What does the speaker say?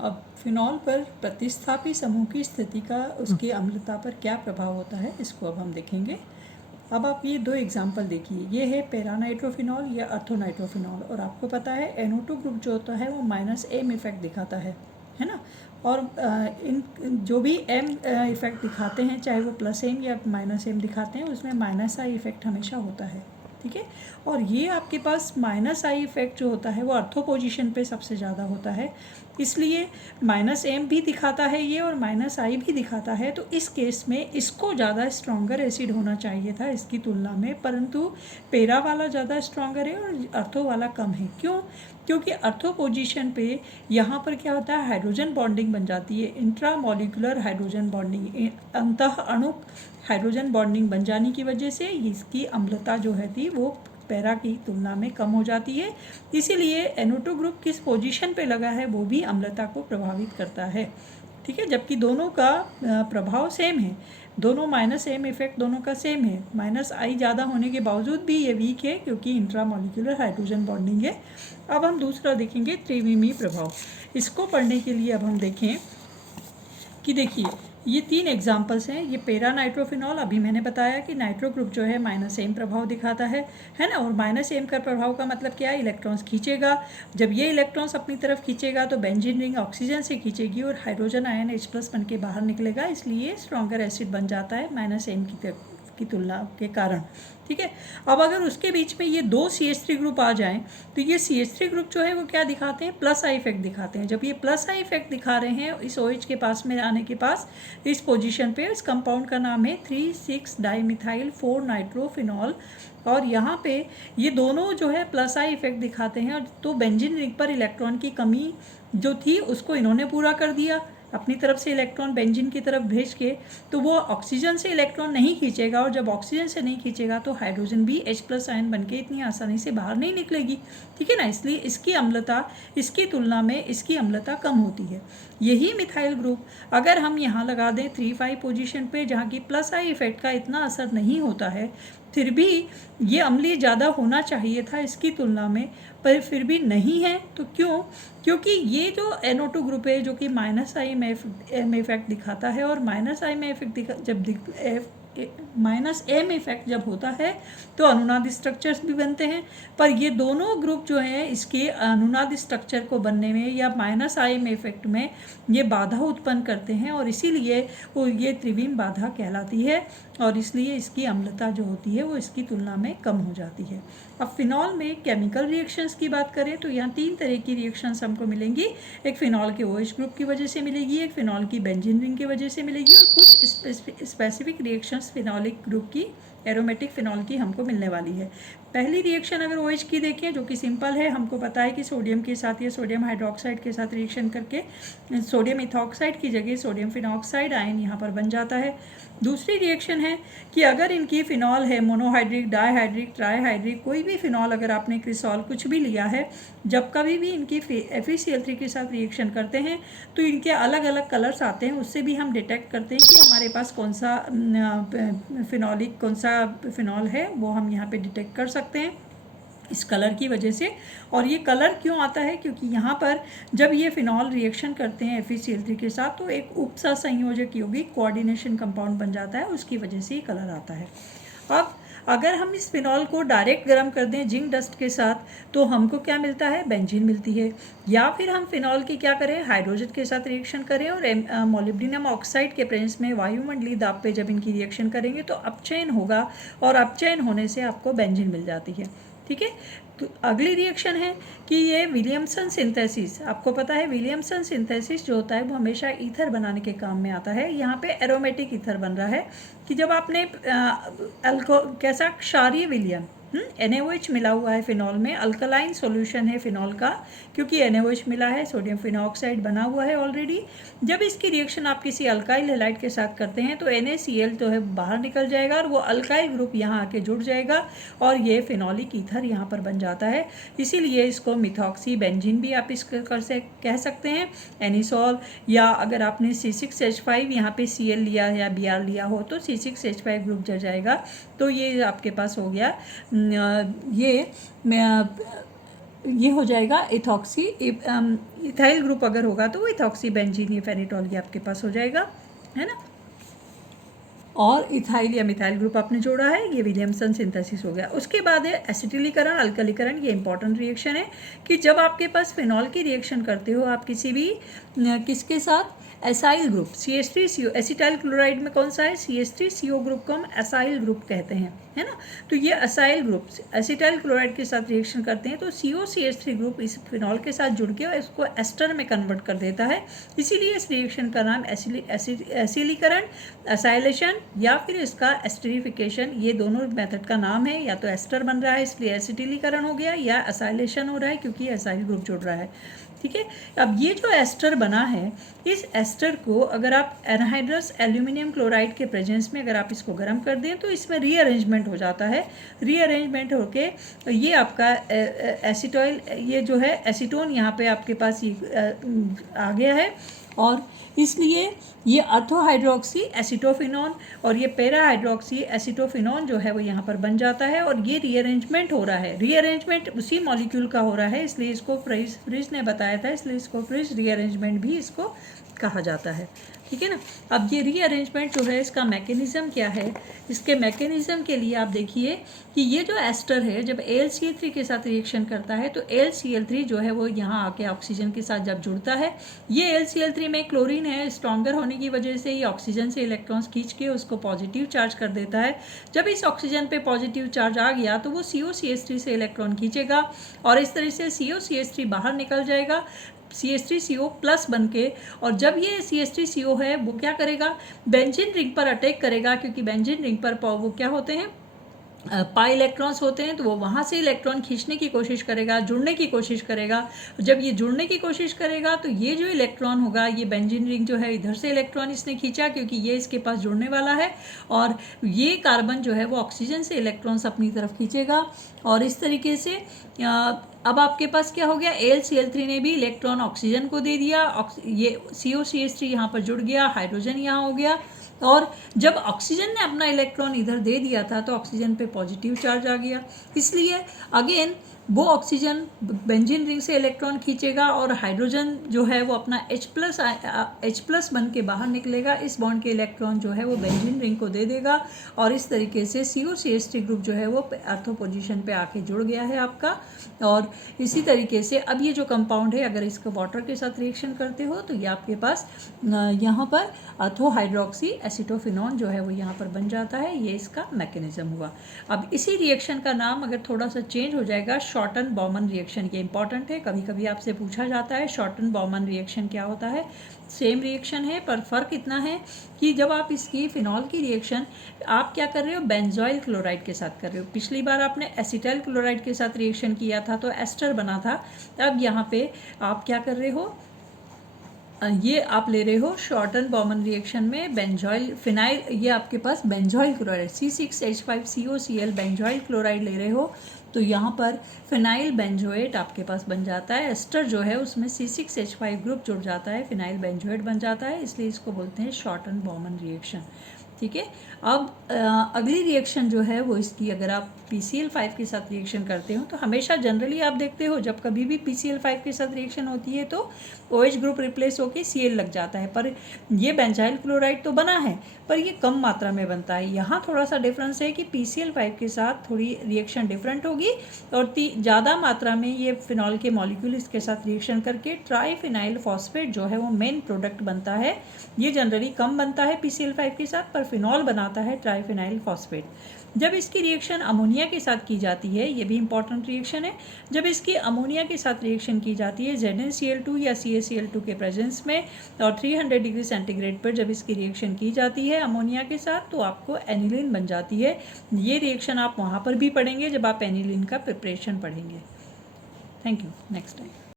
अब फिनॉल पर प्रतिस्थापी समूह की स्थिति का उसकी अम्लता पर क्या प्रभाव होता है, इसको अब हम देखेंगे। अब आप ये दो एग्जाम्पल देखिए, ये है पैरानाइट्रोफिनॉल या अर्थोनाइट्रोफिनॉल, और आपको पता है NO2 ग्रुप जो होता है वो -M इफेक्ट दिखाता है ना। और इन जो भी M इफेक्ट दिखाते हैं, चाहे वो +M या -M दिखाते हैं, उसमें -I इफेक्ट हमेशा होता है, ठीक है। और ये आपके पास -I इफेक्ट जो होता है वो अर्थो पोजीशन पे सबसे ज़्यादा होता है, इसलिए -M भी दिखाता है ये और -I भी दिखाता है। तो इस केस में इसको ज़्यादा स्ट्रॉन्गर एसिड होना चाहिए था इसकी तुलना में, परंतु पैरा वाला ज़्यादा स्ट्रॉन्गर है और अर्थो वाला कम है। क्यों? क्योंकि अर्थो पोजीशन पे यहाँ पर क्या होता है, हाइड्रोजन बॉन्डिंग बन जाती है, इंट्रामोलिकुलर हाइड्रोजन बॉन्डिंग, अंतः अणु हाइड्रोजन बॉन्डिंग बन जाने की वजह से इसकी अम्लता जो है थी वो पैरा की तुलना में कम हो जाती है। इसीलिए NO2 ग्रुप किस पोजीशन पे लगा है वो भी अम्लता को प्रभावित करता है, ठीक है। जबकि दोनों का प्रभाव सेम है, दोनों -M इफेक्ट दोनों का सेम है, -I ज़्यादा होने के बावजूद भी ये वीक है क्योंकि इंट्रामोलिकुलर हाइड्रोजन बॉन्डिंग है। अब हम दूसरा देखेंगे त्रिविमीय प्रभाव। इसको पढ़ने के लिए अब हम देखें कि देखिए ये 3 एग्जाम्पल्स हैं। ये पैरा नाइट्रोफिनॉल, अभी मैंने बताया कि नाइट्रो ग्रुप जो है -M प्रभाव दिखाता है ना। और -M का प्रभाव का मतलब क्या है, इलेक्ट्रॉन्स खींचेगा। जब ये इलेक्ट्रॉन्स अपनी तरफ खींचेगा तो बेंजीन रिंग ऑक्सीजन से खींचेगी और हाइड्रोजन आयन H+ बन के बाहर निकलेगा, इसलिए स्ट्रॉन्गर एसिड बन जाता है -M की तुलना के कारण, ठीक है। अब अगर उसके बीच में ये दो CH3 ग्रुप आ जाएं तो ये CH3 ग्रुप जो है वो क्या दिखाते हैं, +I इफेक्ट दिखाते हैं। जब ये +I इफेक्ट दिखा रहे हैं इस OH के पास में आने के पास, इस पोजीशन पे, इस कंपाउंड का नाम है 3,6-डाइमिथाइल 4-नाइट्रोफिनॉल, और यहाँ पे ये दोनों जो है +I इफेक्ट दिखाते हैं। तो बेंजीन रिंग पर इलेक्ट्रॉन की कमी जो थी उसको इन्होंने पूरा कर दिया अपनी तरफ से, इलेक्ट्रॉन बेंजीन की तरफ भेज के। तो वो ऑक्सीजन से इलेक्ट्रॉन नहीं खींचेगा, और जब ऑक्सीजन से नहीं खींचेगा तो हाइड्रोजन भी H+ आयन बन के इतनी आसानी से बाहर नहीं निकलेगी, ठीक है ना। इसलिए इसकी अम्लता इसकी तुलना में इसकी अम्लता कम होती है। यही मिथाइल ग्रुप अगर हम यहाँ लगा दें 3,5 पोजीशन पे, जहाँ की +I इफेक्ट का इतना असर नहीं होता है, फिर भी ये अम्लीय ज़्यादा होना चाहिए था इसकी तुलना में, पर फिर भी नहीं है। तो क्यों? क्योंकि ये जो NO2 ग्रुप है जो कि -I में M इफेक्ट दिखाता है, और -I में इफेक्ट जब -M इफेक्ट जब होता है तो अनुनाद स्ट्रक्चर्स भी बनते हैं। पर ये दोनों ग्रुप जो हैं इसके अनुनाद स्ट्रक्चर को बनने में या -I में इफेक्ट में ये बाधा उत्पन्न करते हैं, और इसीलिए वो ये त्रिविम बाधा कहलाती है, और इसलिए इसकी अम्लता जो होती है वो इसकी तुलना में कम हो जाती है। अब फिनॉल में केमिकल रिएक्शंस की बात करें तो यहाँ 3 तरह की रिएक्शंस हमको मिलेंगी। एक फिनॉल के OH ग्रुप की वजह से मिलेगी, एक फिनॉल की बेंजीन रिंग की वजह से मिलेगी, और कुछ स्पेसिफिक रिएक्शंस फिनॉलिक ग्रुप की, एरोमेटिक फिनॉल की हमको मिलने वाली है। पहली रिएक्शन अगर OH की देखें जो कि सिंपल है, हमको पता है कि सोडियम के साथ या सोडियम हाइड्रोक्साइड के साथ रिएक्शन करके सोडियम इथॉक्साइड की जगह सोडियम फिनॉक्साइड आयन यहाँ पर बन जाता है। दूसरी रिएक्शन है कि अगर इनकी फिनॉल है, मोनोहाइड्रिक, डाईहाइड्रिक, ट्राईहाइड्रिक, कोई भी फिनॉल अगर आपने क्रिसॉल कुछ भी लिया है, जब कभी भी इनकी FeCl3 के साथ रिएक्शन करते हैं तो इनके अलग अलग कलर्स आते हैं, उससे भी हम डिटेक्ट करते हैं कि हमारे पास कौन सा फिनॉल है, वो हम यहाँ पे डिटेक्ट कर सकते हैं इस कलर की वजह से। और ये कलर क्यों आता है? क्योंकि यहाँ पर जब ये फिनॉल रिएक्शन करते हैं FeCl3 के साथ तो एक उपसहसंयोजक यौगिक कोऑर्डिनेशन कंपाउंड बन जाता है, उसकी वजह से ये कलर आता है। अब अगर हम इस फिनॉल को डायरेक्ट गर्म कर दें जिंक डस्ट के साथ तो हमको क्या मिलता है? बेंजीन मिलती है। या फिर हम फिनॉल की क्या करें, हाइड्रोजन के साथ रिएक्शन करें और मोलिब्डेनम ऑक्साइड के प्रेजेंस में वायुमंडलीय दाब पे जब इनकी रिएक्शन करेंगे तो अपचयन होगा, और अपचयन होने से आपको बेंजीन मिल जाती है, ठीक है। तो अगली रिएक्शन है कि ये विलियमसन सिंथेसिस, आपको पता है विलियमसन सिंथेसिस जो होता है वो हमेशा ईथर बनाने के काम में आता है। यहाँ पे एरोमेटिक ईथर बन रहा है कि जब आपने कैसा क्षारीय विलयन NaOH मिला हुआ है फिनॉल में, अल्कलाइन सॉल्यूशन है फिनॉल का, क्योंकि NaOH मिला है, सोडियम फिनॉक्साइड बना हुआ है ऑलरेडी। जब इसकी रिएक्शन आप किसी अल्काइल हैलाइड के साथ करते हैं तो NaCl जो है बाहर निकल जाएगा और वो अल्काइल ग्रुप यहाँ आके जुड़ जाएगा और ये फिनॉलिक ईथर यहाँ पर बन जाता है। इसीलिए इसको मिथॉक्सी बेंजीन भी आप इस कर से कह सकते हैं, एनिसॉल, या अगर आपने C6H5 यहाँ पे Cl लिया है या Br लिया हो तो C6H5 ग्रुप जल जाएगा। तो ये आपके पास हो गया ये ये हो जाएगा इथॉक्सी, इथाइल ग्रुप अगर होगा तो वो इथॉक्सी बेंजीन या फेनिटॉल ये आपके पास हो जाएगा, है ना। और इथाइल या मिथाइल ग्रुप आपने जोड़ा है, ये विलियमसन सिंथेसिस हो गया। उसके बाद है एसिटिलीकरण, अल्कलीकरण। ये इंपॉर्टेंट रिएक्शन है कि जब आपके पास फिनॉल की रिएक्शन करते हो आप किसी भी किसके साथ, acyl group CH3CO, acetyl chloride में कौन सा है CH3CO ग्रुप को हम एसाइल ग्रुप कहते हैं, है ना। तो ये एसाइल ग्रुप एसिटाइल क्लोराइड के साथ रिएक्शन करते हैं तो COCH3 ग्रुप इस फिनॉल के साथ जुड़ के इसको एस्टर में कन्वर्ट कर देता है, इसीलिए इस रिएक्शन का नाम एसिलीकरण, एसाइलेशन या फिर इसका एस्टरिफिकेशन, ये दोनों मेथड का नाम है। या तो एस्टर बन रहा है इसलिए एसिटिलीकरण हो गया, या एसाइलेशन हो रहा है क्योंकि एसाइल ग्रुप जुड़ रहा है, ठीक है। अब ये जो एस्टर बना है, इस एस्टर को अगर आप एनहाइड्रस एल्यूमिनियम क्लोराइड के प्रेजेंस में अगर आप इसको गर्म कर दें तो इसमें रीअरेंजमेंट हो जाता है। रीअरेंजमेंट होके ये आपका एसिटॉइल, ये जो है एसीटोन यहाँ पे आपके पास आ गया है, और इसलिए ये अर्थोहाइड्रोक्सी एसिटोफिनॉन और ये पैरा हाइड्रोक्सी एसिटोफिनॉन जो है वो यहाँ पर बन जाता है, और ये रीअरेंजमेंट हो रहा है। रीअरेंजमेंट उसी मॉलिक्यूल का हो रहा है, इसलिए इसको फ्रिज ने बताया था, इसलिए इसको फ्रिज रीअरेंजमेंट भी इसको कहा जाता है, ठीक है ना। अब ये रीअरेंजमेंट जो है इसका मैकेनिज्म क्या है, इसके मैकेनिज्म के लिए आप देखिए कि ये जो एस्टर है जब AlCl3 के साथ रिएक्शन करता है तो AlCl3 जो है वो यहाँ आके ऑक्सीजन के साथ जब जुड़ता है, ये AlCl3 में क्लोरीन है, स्ट्रॉन्गर होने की वजह से ये ऑक्सीजन से इलेक्ट्रॉन्स खींच के उसको पॉजिटिव चार्ज कर देता है। जब इस ऑक्सीजन पे पॉजिटिव चार्ज आ गया तो वो COCH3 से इलेक्ट्रॉन खींचेगा और इस तरह से COCH3 बाहर निकल जाएगा CH3CO प्लस बन के, और जब ये CH3CO है वो क्या करेगा, बेंजीन रिंग पर अटैक करेगा, क्योंकि बेंजीन रिंग पर वो क्या होते हैं, पाई इलेक्ट्रॉन्स होते हैं, तो वो वहाँ से इलेक्ट्रॉन खींचने की कोशिश करेगा, जुड़ने की कोशिश करेगा। जब ये जुड़ने की कोशिश करेगा तो ये जो इलेक्ट्रॉन होगा, ये बेंजीन रिंग जो है इधर से इलेक्ट्रॉन इसने खींचा क्योंकि ये इसके पास जुड़ने वाला है, और ये कार्बन जो है वो ऑक्सीजन से इलेक्ट्रॉन्स अपनी तरफ खींचेगा, और इस तरीके से अब आपके पास क्या हो गया, AlCl3 ने भी इलेक्ट्रॉन ऑक्सीजन को दे दिया, ये COCH3 यहाँ पर जुड़ गया, हाइड्रोजन यहाँ हो गया, और जब ऑक्सीजन ने अपना इलेक्ट्रॉन इधर दे दिया था तो ऑक्सीजन पे पॉजिटिव चार्ज आ गया, इसलिए अगेन वो ऑक्सीजन बेंजीन रिंग से इलेक्ट्रॉन खींचेगा और हाइड्रोजन जो है वो अपना H+ बन के बाहर निकलेगा, इस बॉन्ड के इलेक्ट्रॉन जो है वो बेंजीन रिंग को दे देगा, और इस तरीके से COCH3 ग्रुप जो है वो अर्थो पोजीशन पे आके जुड़ गया है आपका। और इसी तरीके से अब ये जो कंपाउंड है अगर इसको वाटर के साथ रिएक्शन करते हो तो ये आपके पास यहाँ पर अर्थोहाइड्रोक्सी एसिटोफिनॉन जो है वो यहाँ पर बन जाता है, ये इसका मैकेनिज्म हुआ। अब इसी रिएक्शन का नाम अगर थोड़ा सा चेंज हो जाएगा, शॉर्टन बॉमन रिएक्शन, ये इंपॉर्टेंट है, कभी कभी आपसे पूछा जाता है शॉर्टन बॉमन रिएक्शन क्या होता है। सेम रिएक्शन है पर फ़र्क इतना है कि जब आप इसकी फिनॉल की रिएक्शन आप क्या कर रहे हो, बेंजोइल क्लोराइड के साथ कर रहे हो। पिछली बार आपने एसिटाइल क्लोराइड के साथ रिएक्शन किया था तो एस्टर बना था, अब यहाँ पे आप क्या कर रहे हो, ये आप ले रहे हो शॉर्टन बॉमन रिएक्शन में बेंजोइल फिनाइल, ये आपके पास benzoyl chloride C6H5COCl benzoyl chloride ले रहे हो, तो यहाँ पर फिनाइल बेंजोएट आपके पास बन जाता है। एस्टर जो है उसमें C6H5 ग्रुप जुड़ जाता है, फिनाइल बेंजोएट बन जाता है, इसलिए इसको बोलते हैं शॉर्टन बॉमन रिएक्शन, ठीक है। अब अगली रिएक्शन जो है वो इसकी, अगर आप PCl5 के साथ रिएक्शन करते हो तो हमेशा जनरली आप देखते हो जब कभी भी PCl5 के साथ रिएक्शन होती है तो OH ग्रुप रिप्लेस होके Cl लग जाता है, पर ये बेंजाइल क्लोराइड तो बना है पर ये कम मात्रा में बनता है। यहाँ थोड़ा सा डिफरेंस है कि PCl5 के साथ थोड़ी रिएक्शन डिफरेंट होगी और ज़्यादा मात्रा में ये फिनॉल के मॉलिक्यूल इसके साथ रिएक्शन करके ट्राईफिनाइल फॉस्फेट जो है वो मेन प्रोडक्ट बनता है। ये जनरली कम बनता है PCl5 के साथ, पर फिनॉल बनाता है ट्राईफिनाइल फॉस्फेट। जब इसकी रिएक्शन अमोनिया के साथ की जाती है, ये भी इंपॉर्टेंट रिएक्शन है, जब इसकी अमोनिया के साथ रिएक्शन की जाती है ZnCl2 या CaCl2 के प्रेजेंस में और 300 डिग्री सेंटीग्रेड पर जब इसकी रिएक्शन की जाती है अमोनिया के साथ तो आपको एनिलीन बन जाती है। ये रिएक्शन आप वहाँ पर भी पढ़ेंगे जब आप एनिलीन का प्रिपरेशन पढ़ेंगे। Thank you. Next time.